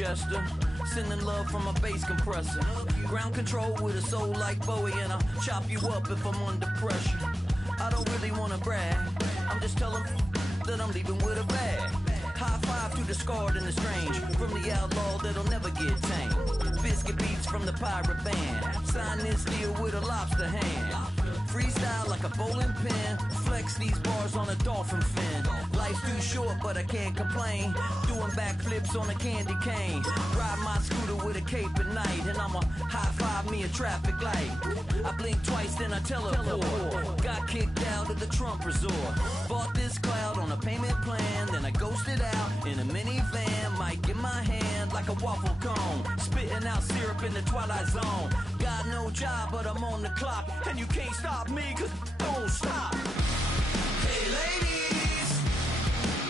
Chester. Sending love from a bass compressor. Ground control with a soul like Bowie, and I'll chop you up if I'm under pressure. I don't really wanna brag, I'm just telling that I'm leaving with a bag. High five to the scarred and the strange, from the outlaw that'll never get tamed. Biscuit beats from the pirate band, sign this deal with a lobster hand. Freestyle like a bowling pin, flex these bars on a dolphin fin. Life's too short but I can't complain, doing backflips on a candy cane. Ride my scooter with a cape at night, and I'ma high five me a traffic light. I blink twice then I teleport, got kicked out of the Trump resort. Bought this cloud on a payment plan, then I ghosted out in a minivan. Mic in my hand like a waffle cone, spitting out syrup in the twilight zone. Got no job but I'm on the clock, and you can't stop me, cause don't stop. Hey ladies,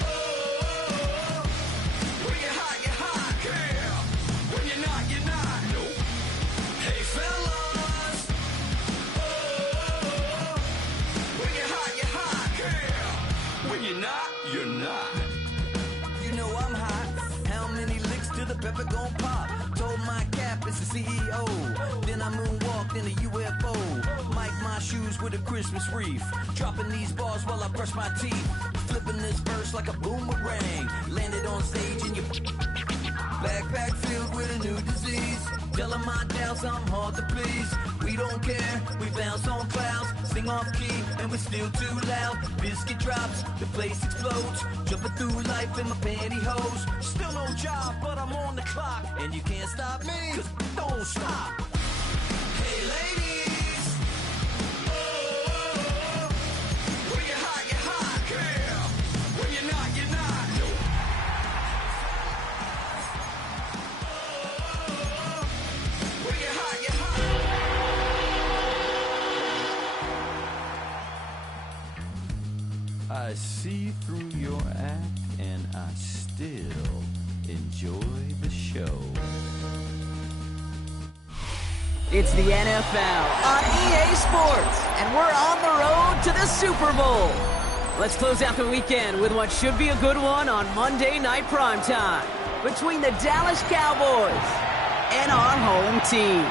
oh, when you're hot, girl. When you're not, nope. Hey fellas, oh, when you're hot, girl. When you're not, you're not. You know I'm hot, how many licks till the pepper gon' pop? Told my cap it's the CEO, then I moonwalked in a UFO. Mic my shoes with a Christmas wreath, dropping these bars while I brush my teeth. Flipping this verse like a boomerang, landed on stage in your backpack filled with a new disease. Telling my doubts I'm hard to please. We don't care, we bounce on clouds, sing off key and we're still too loud. Biscuit drops, the place explodes, jumping through life in my pantyhose. Still no job but I'm on the clock, and you can't stop me, cause don't stop. Hey ladies, oh, when you're hot, girl. When you're not, nope. Oh, when you're hot, I see through your act and I still enjoy the show. It's the NFL on EA Sports, and we're on the road to the Super Bowl. Let's close out the weekend with what should be a good one on Monday Night Primetime between the Dallas Cowboys and our home team.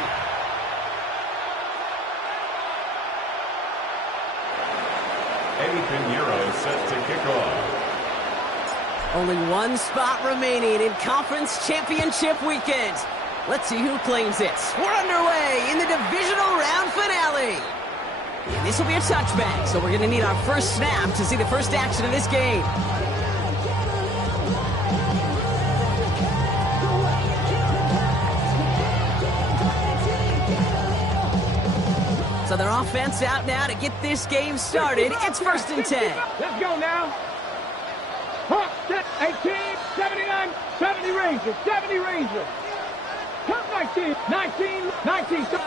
Eddie Pinheiro set to kick off. Only one spot remaining in Conference Championship weekend. Let's see who claims it. We're underway in the divisional round finale. And this will be a touchback, so we're going to need our first snap to see the first action of this game. So their offense out now to get this game started. It's 1st and 10. Let's go now. Hawk, 18, 79, 70 Rangers, 70 Rangers. Top 19, 19,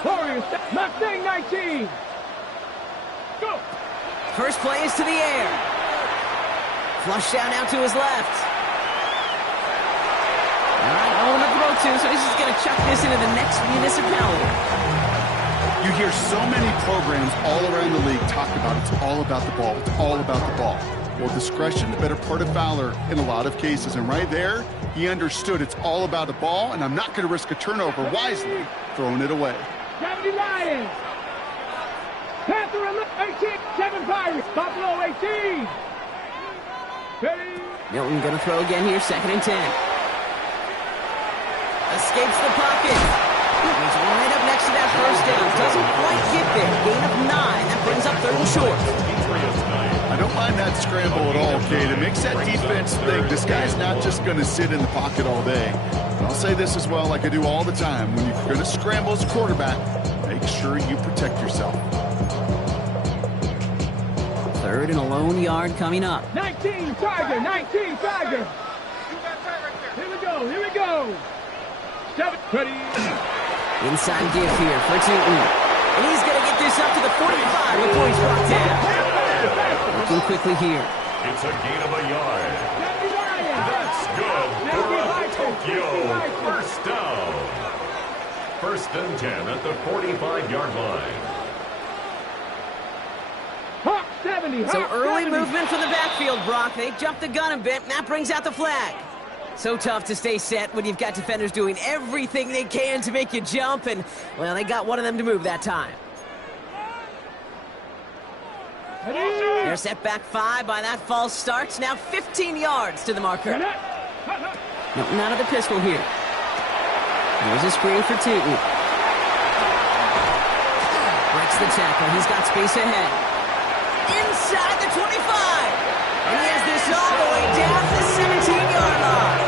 Warriors, Mustang 19. Go. First play is to the air. Flush down out to his left. All right, no one to throw to, so he's just going to chuck this into the next municipality. You hear so many programs all around the league talk about it's all about the ball, it's all about the ball. Well, discretion, the better part of Fowler in a lot of cases. And right there, he understood it's all about the ball, and I'm not going to risk a turnover wisely, throwing it away. 70 Lions. Panther 18, 7 Pirates, Buffalo 18. Milton going to throw again here, 2nd and 10. Escapes the pocket. He's right up next to that first down. Doesn't quite get there. Gain of 9. That brings up 3rd and short. I don't mind that scramble at all, Kate. It makes that defense think this guy's not just going to sit in the pocket all day. And I'll say this as well, like I do all the time. When you're going to scramble as a quarterback, make sure you protect yourself. 3rd and a lone yard coming up. 19 Tiger, 19 Tiger. Here we go. 7, ready. Inside give here for Tootin. And he's going to get this up to the 45 before he's brought down. Looking quickly here. It's a gain of a yard. That's good for Tokyo. First down. 1st and 10 at the 45-yard line. Hawk 70. So early movement from the backfield, Brock. They jumped the gun a bit, and that brings out the flag. So tough to stay set when you've got defenders doing everything they can to make you jump, and, well, they got one of them to move that time. They're set back 5 by that false start. Now 15 yards to the marker. Milton out of the pistol here. There's a screen for Tootin. Breaks the tackle. He's got space ahead. Inside the 25. And he has this all the way down to the 17-yard line.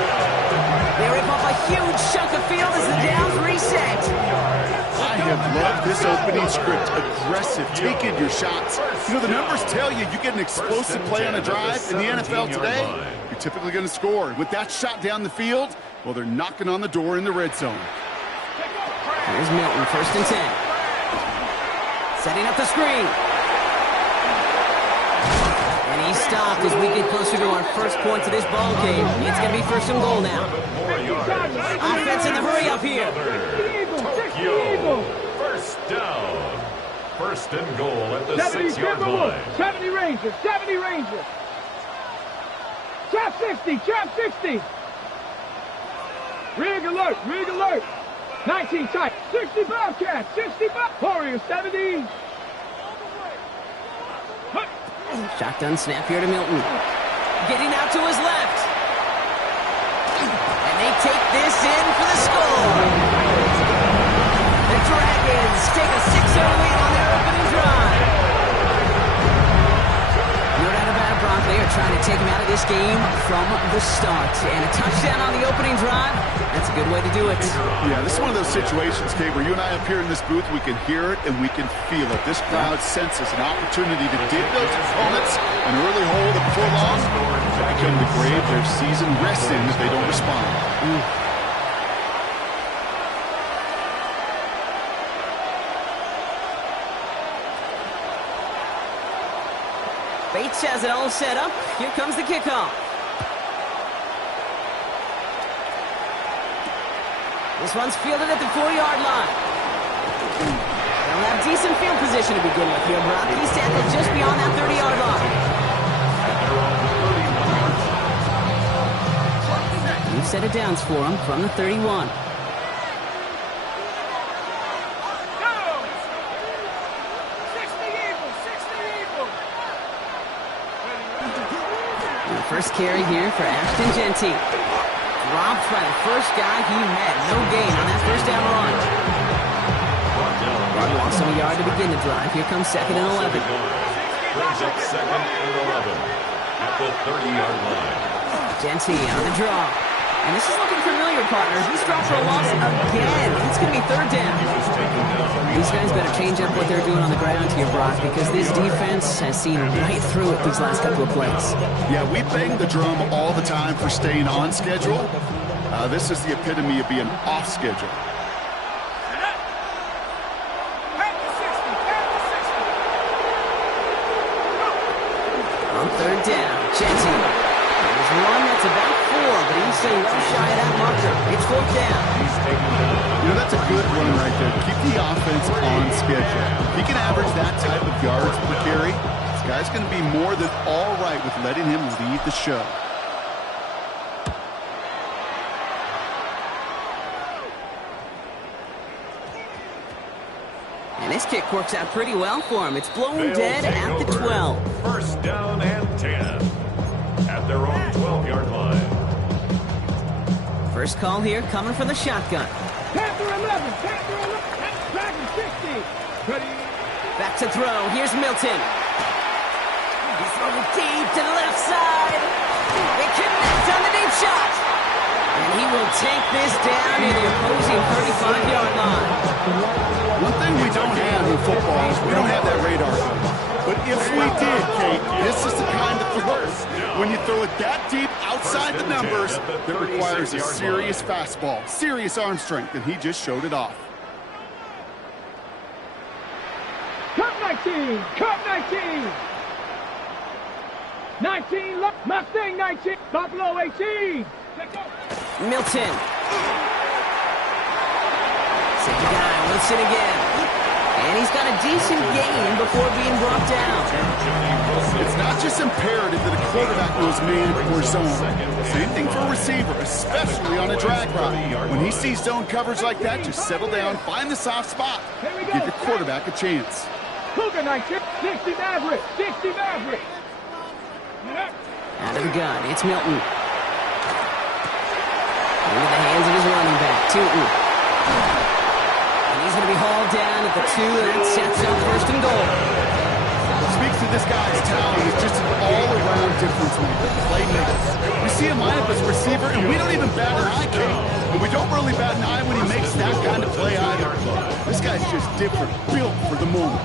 They rip up a huge chunk of field as the downs reset. I have loved this opening script. Aggressive, taking your shots. You know, the numbers tell you get an explosive play on a drive in the NFL today, you're typically going to score. With that shot down the field, well, they're knocking on the door in the red zone. Here's Milton, 1st and 10. Setting up the screen. And he's stopped as we get closer to our first points of this ball game. It's going to be 1st and goal now. Offense in the hurry up here. Tokyo, 1st down. 1st and goal at the 6-yard line. 70 Rangers, 70 Rangers. Trap 60, trap 60. Rig alert. 19 tight, 60 Bobcats, 60 Warriors, 70. Shotgun snap here to Milton. Getting out to his left. And they take this in for the score. The Dragons take a 6-0 lead on their opening drive. No doubt about it, Brock. They are trying to take him out of this game from the start. And a touchdown on the opening drive, that's a good way to do it. Yeah, this is one of those situations, Kate, where you and I up here in this booth, we can hear it and we can feel it. This crowd senses an opportunity to dig those opponents an early hole that before long could become the grave their season rests in if they don't respond. Bates has it all set up. Here comes the kickoff. This one's fielded at the 4-yard line. They'll have decent field position to begin with here, Brock. He's tackled just beyond that 30-yard line. New set of downs for him from the 31. First carry here for Ashton Jeanty. Dropped by the first guy he had. No gain on that 1st down run. Run lost him a yard to begin the drive. Here comes 2nd and 11. Brings up 2nd and 11 at the 30-yard line. Jeanty on the draw. And this is looking familiar, partner. He's dropped for a loss again. It's going to be 3rd down. These guys better change up what they're doing on the ground here, Brock, because this defense has seen right through it these last couple of plays. Yeah, we bang the drum all the time for staying on schedule. This is the epitome of being off schedule. On 3rd down, Jeanty. There's one that's about 4, but he's staying well shy of that marker. It's 4th down. You know, that's a good run right there. Keep the offense on schedule. If he can average that type of yards per carry, this guy's going to be more than all right with letting him lead the show. And this kick works out pretty well for him. It's blown dead at the 12. 1st down and 10 at their own 12-yard line. First call here coming from the shotgun. Panther 11, Dragon 60. Ready. Back to throw. Here's Milton. He's throwing deep to the left side. They connect on the deep shot. And he will take this down near the opposing 35-yard line. One thing we don't have in football is we don't have that radar. But if we did, Kate, this is the kind of throw. When you throw it that deep outside the numbers, that requires a serious fastball, serious arm strength, and he just showed it off. Cut 19, cut 19. 19, Mustang 19, Buffalo 18. Milton. Second guy, Wilson again. And he's got a decent gain before being brought down. It's not just imperative that a quarterback knows man or zone. Same thing for a receiver, especially on a drag route. When he sees zone coverage like that, just settle down, find the soft spot. Give your quarterback a chance. Cougar 19, 60 Maverick, 60 Maverick. Out of the gun, it's Milton. Into the hands of his running back, Tootin. And he's going to be hauled down at the 2, and that sets up 1st and goal. Speaks to this guy's talent. He's just an all-around difference maker, playmaker. We see him line up as a receiver, and we don't even bat an eye, Kate. And we don't really bat an eye when he makes that kind of play either. This guy's just different, built for the moment.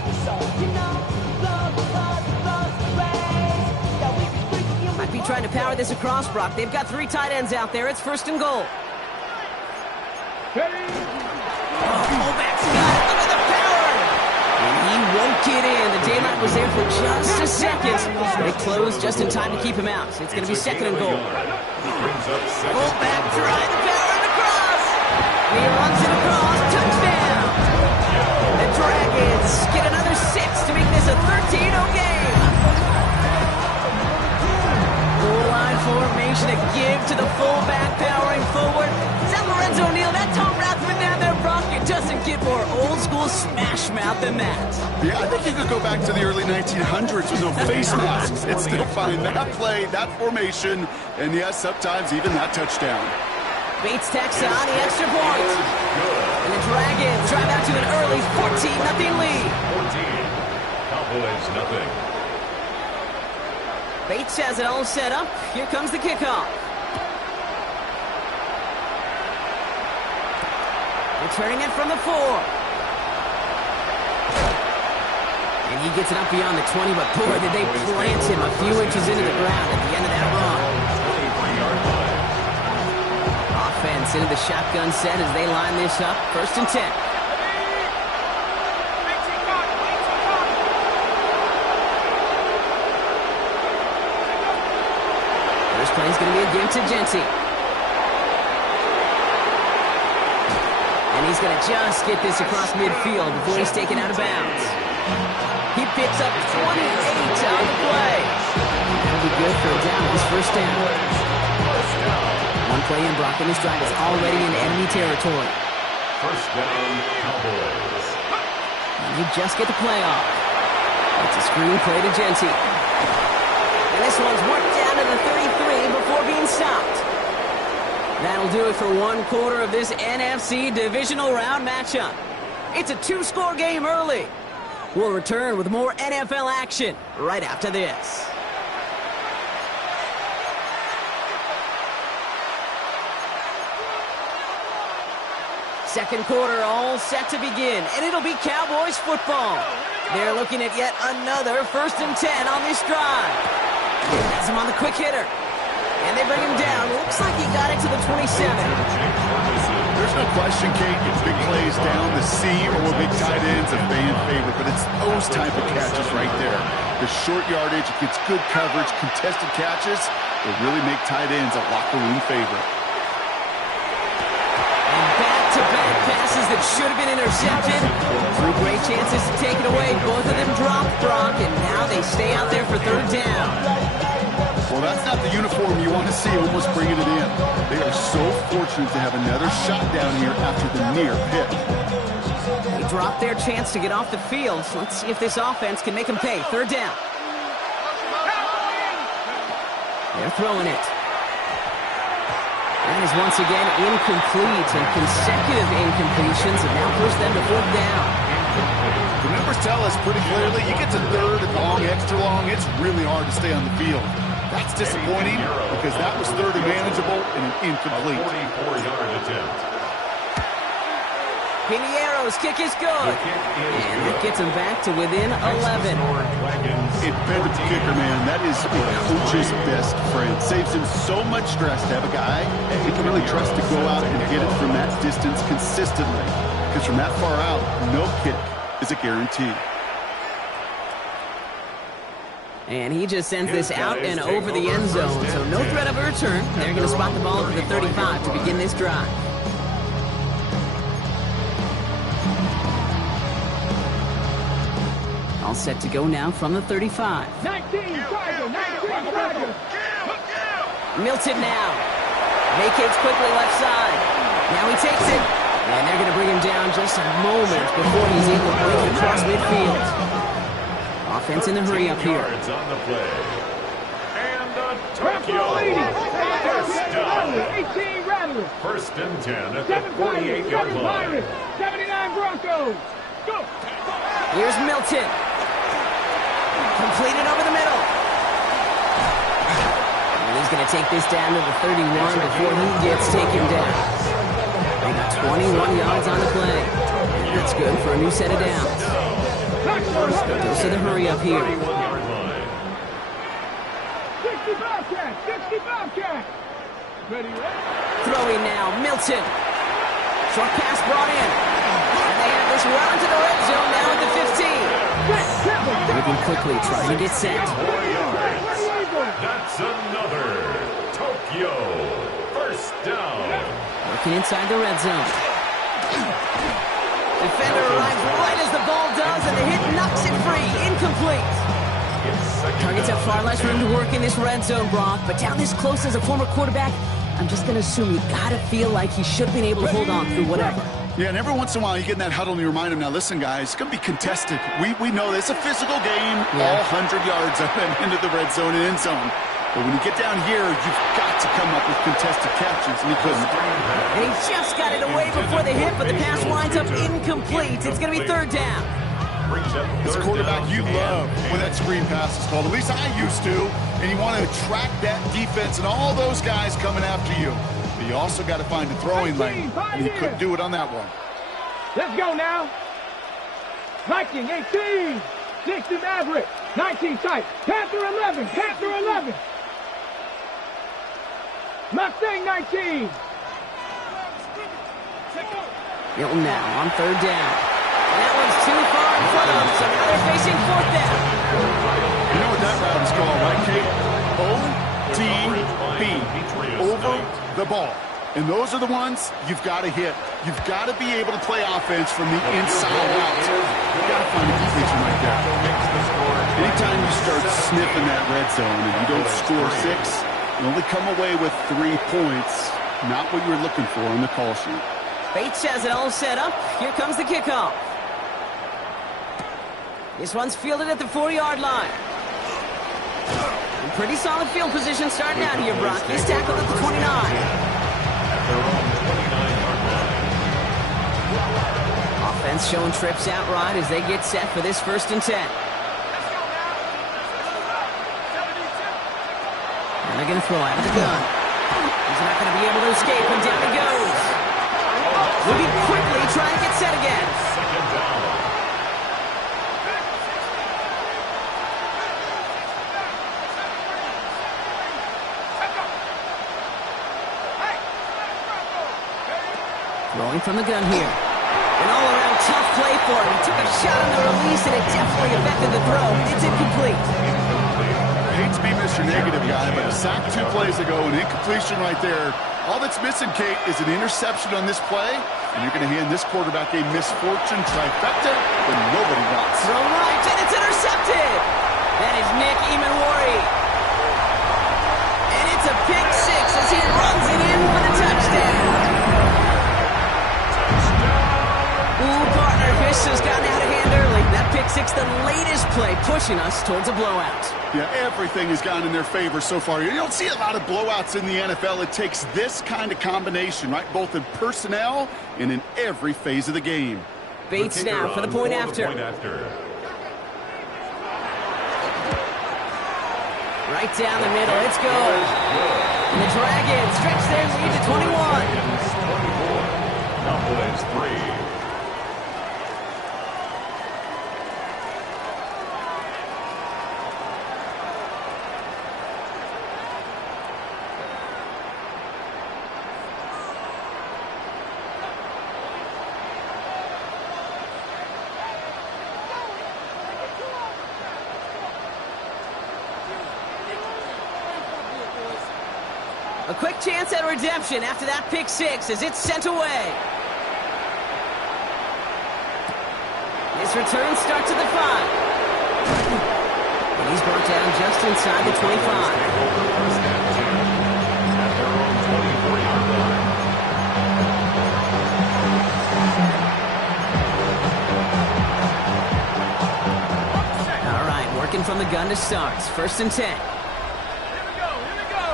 Might be trying to power this across, Brock. They've got 3 tight ends out there. It's 1st and goal. Fullback's got it. Look at the power. And he won't get in. The daylight was there for just a second. They closed just in time to keep him out. It's going to be 2nd and goal. Fullback trying to power it across. He runs it across. Touchdown. The Dragons get another 6 to make this a 13-0 game. Goal line formation, a give to the fullback, powering forward. Is that Lorenzo Neal? That Tom Rathman down there, Brock? It doesn't get more old-school smash mouth than that. Yeah, I think you could go back to the early 1900s with no face masks and still find that play, that formation, and yes, sometimes even that touchdown. Bates tacks on the extra point. And the Dragons drive out to an early 14-0 lead. 14, Cowboys nothing. Bates has it all set up. Here comes the kickoff. Returning it from the 4. And he gets it up beyond the 20, but boy, did they plant him a few inches into the ground at the end of that run. Offense into the shotgun set as they line this up. 1st and 10. First play is going to be a give to Jency. And he's going to just get this across midfield before he's taken out of bounds. He picks up 28 on the play. That'll be good for a down. His 1st down. One play in, Brock, and this drive is already in enemy territory. 1st down, Cowboys. And you just get the play off. It's a screen play to Jency. And this one's worked down to the 33 before being stopped. That'll do it for 1 quarter of this NFC divisional round matchup. It's a 2-score game early. We'll return with more NFL action right after this. Second quarter all set to begin, and it'll be Cowboys football. They're looking at yet another 1st and 10 on this drive. Has him on the quick hitter. And they bring him down. Looks like he got it to the 27. There's no question, Kate, it's big plays down the seam or big tight ends a fan favorite, but it's those type of catches right there. The short yardage, it gets good coverage, contested catches, will really make tight ends a locker room favorite. And back-to-back passes that should have been intercepted. 3 great chances to take it away. Both of them dropped, Brock, and now they stay out there for 3rd down. Well, that's not the uniform you want to see almost bringing it in. They are so fortunate to have another shot down here after the near pick. They dropped their chance to get off the field. So let's see if this offense can make them pay. 3rd down. They're throwing it. That is once again incomplete, and consecutive incompletions have now pushed them to 4th down. The numbers tell us pretty clearly, you get to 3rd and long, extra long, it's really hard to stay on the field. That's disappointing because that was 3rd and manageable and an incomplete. 44-yard attempt. Piniero's kick is good. And it gets him back to within 11. Independent kicker, man, that is a coach's best friend. Saves him so much stress to have a guy he can really trust to go out and hit it from that distance consistently. Because from that far out, no kick is a guarantee. And he just sends this out and over the end zone, so no threat of a return. They're going to spot the ball to the 35 to begin this drive. All set to go now from the 35. 19 Tiger, 19 Tiger. Milton now. Vacates quickly left side. Now he takes it. And they're going to bring him down just a moment before he's able to break across midfield. Offense in the hurry up here. Yards on the play. And Tokyo. First down. 18 Rattlers. First and 10 at the 7 Pirates, 48-yard 7 line. Pirates, 79 Broncos. Go. Here's Milton. Completed over the middle. And he's going to take this down to the 31 before he gets taken down. They got 21 yards on the play. And that's good for a new set of downs. Goes to the hurry up here. 31-yard line. 60 Bobcats, 60 Bobcats. Ready, Throwing now, Milton. Short pass brought in. And they have this well into the red zone now at the 15. Moving quickly, trying to get set. 4 yards. That's another Tokyo first down. Working inside the red zone. Defender arrives right as the ball does, and the hit knocks it free. Incomplete. Targets have far less room to work in this red zone, Brock, but down this close as a former quarterback, I'm just going to assume you got to feel like he should have been able to hold on through whatever. Yeah, and every once in a while you get in that huddle and you remind him, now listen, guys, it's going to be contested. We know this. It's a physical game, all 100 yards up and into the red zone and end zone. But when you get down here, you've got to come up with contested catches, and he couldn't. They just got it away before the hit, but the pass winds up incomplete. It's going to be third down. As a quarterback, you love when that screen pass is called. At least I used to. And you want to attract that defense and all those guys coming after you. But you also got to find the throwing lane, and he couldn't do it on that one. Let's go now. Viking 18, 60 Maverick, 19 tight, Panther 11, Panther 11. Mustang 19. Hilton now on third down. And that one's too far in front of them, so now they're facing fourth down. You know what that route is called, right, Kate? OTB, over the ball. And those are the ones you've got to hit. You've got to be able to play offense from the inside out. You've got to find a completion right there. Anytime you start sniffing that red zone and you don't score 6, you only come away with 3 points. Not what you were looking for in the call sheet. Bates has it all set up. Here comes the kickoff. This one's fielded at the 4-yard line. And pretty solid field position starting out here, Brock. He's tackled at the 29. Offense showing trips out right as they get set for this 1st and 10. And they're going to throw out of the gun. He's not going to be able to escape, and down he goes. Moving quickly, trying to get set again. Second down. Throwing from the gun here. An all-around tough play for him. He took a shot on the release, and it definitely affected the throw. It's incomplete. I hate to be Mr. Negative guy, but a sack 2 plays ago, an incompletion right there. All that's missing, Kate, is an interception on this play, and you're going to hand this quarterback a misfortune trifecta that nobody wants. Throw right, and it's intercepted. That is Nick Emanwari. And it's a pick 6 as he runs it in for the touchdown. Ooh, partner, Fish has gotten out of hand early. That pick 6, the latest play, pushing us towards a blowout. Yeah, everything has gone in their favor so far. You don't see a lot of blowouts in the NFL. It takes this kind of combination, right? Both in personnel and in every phase of the game. Bates now for the point after. Right down the middle. It's good. And the Dragons stretch their lead to 21. Cowboys 3. A quick chance at redemption after that pick 6 as it's sent away. This return starts at the 5. And he's brought down just inside the 25. First and 10 at their own 24-yard line. All right, working from the gun to start. First and 10. Here we go.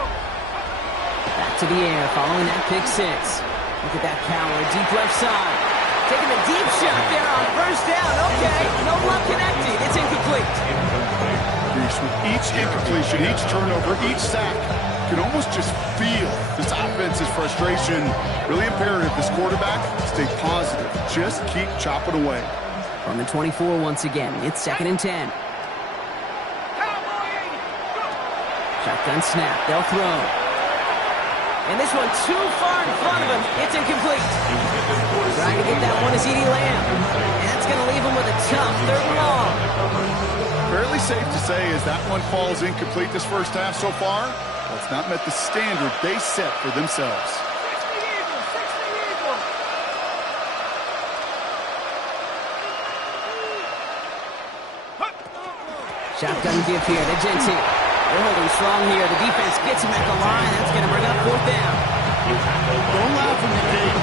Back to the air following that pick six. Look at that power, deep left side. Taking a deep shot there on first down. Okay, no luck connecting. It's incomplete. With each incompletion, each turnover, each sack, you can almost just feel this offense's frustration. Really imperative, this quarterback, stay positive. Just keep chopping away. From the 24 once again, it's second and 10. Shotgun snap, they'll throw. And this one too far in front of him. It's incomplete. Trying to get that one is CeeDee Lamb. And that's going to leave him with a tough third and long. Fairly safe to say as that one falls incomplete this first half so far, well, it's not met the standard they set for themselves. Shotgun give here to Genty. They're holding strong here. The defense gets him at the line. That's going to bring up fourth down. Don't laugh in the game.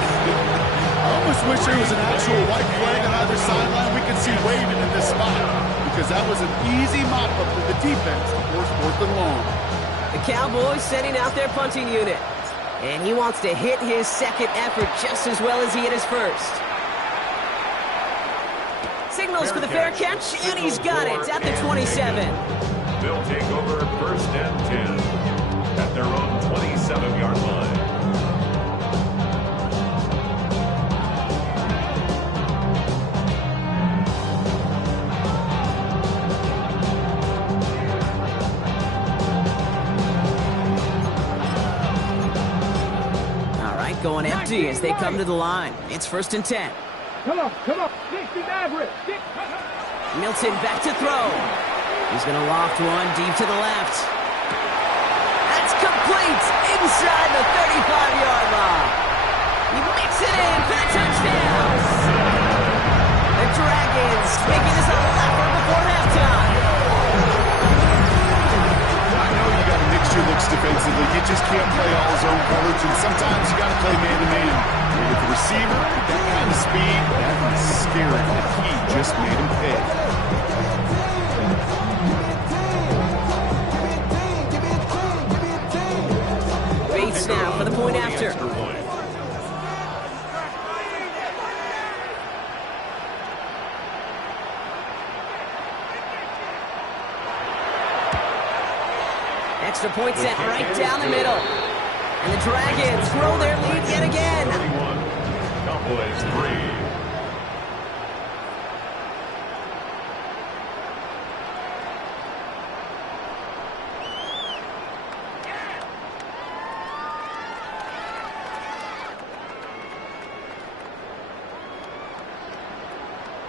I almost wish there was an actual white flag on either sideline we could see waving in this spot, because that was an easy mop-up for the defense to force fourth and long. The Cowboys sending out their punting unit. And he wants to hit his second effort just as well as he hit his first. Signals for the fair catch, and he's got it at the 27. They'll take over first and 10 at their own 27-yard line. All right, going empty as they come to the line. It's first and 10. Come on. 60 Maverick. Milton back to throw. He's going to loft one deep to the left. That's complete inside the 35-yard line. He makes it in for the touchdown. The Dragons making this a laugher before halftime. I know you got to mix your looks defensively. You just can't play all zone coverage, and sometimes you got to play man-to-man. With the receiver, with that kind of speed, that is scary. He just made him pay. Bates now for the point after. Extra point set right down the middle. And the Dragons grow their lead yet again. 31. Cowboys 3.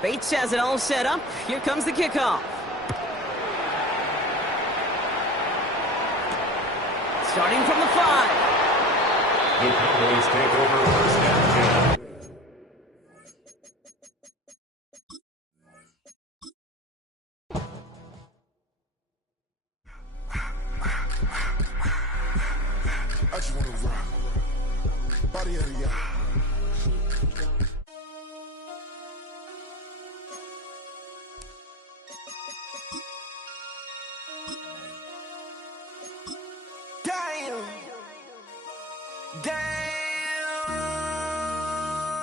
Bates has it all set up. Here comes the kickoff. Starting from the 5. The Cowboys take over first